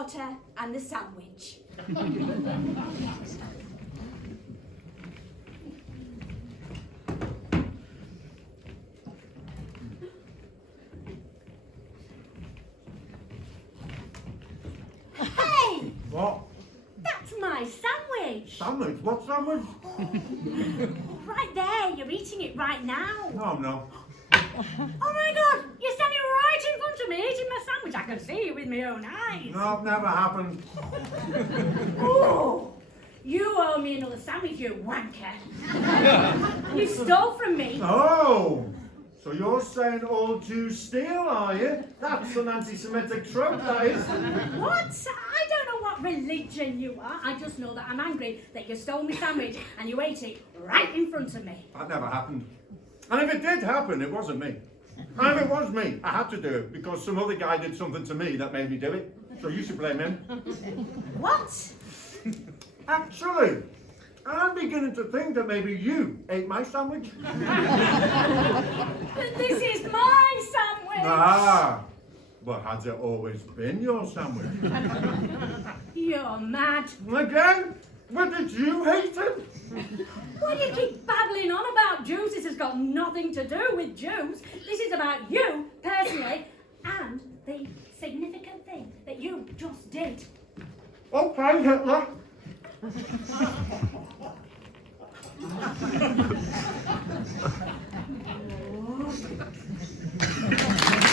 water and the sandwich. Hey! What? That's my sandwich! Sandwich? What sandwich? Right there, you're eating it right now. No, no. Oh my God, you're standing right in front of me eating my sandwich. I can see you with my own eyes. No, never happened. Oh, you owe me another sandwich, you wanker. You stole from me. Oh! So you're saying all Jews steal, are you? That's an anti-Semitic trope, that is. What? I don't know what religion you are. I just know that I'm angry that you stole my sandwich and you ate it right in front of me. That never happened. And if it did happen, it wasn't me. And if it was me, I had to do it because some other guy did something to me that made me do it. So you should blame him. What? Actually, I'm beginning to think that maybe you ate my sandwich. But this is my sandwich. Ah, but has it always been your sandwich? You're mad. Again? But did you hate it? Why do you keep babbling on about Jews? This has got nothing to do with Jews. This is about you, personally, and the significant thing that you just did. Okay, Hitler. Oh.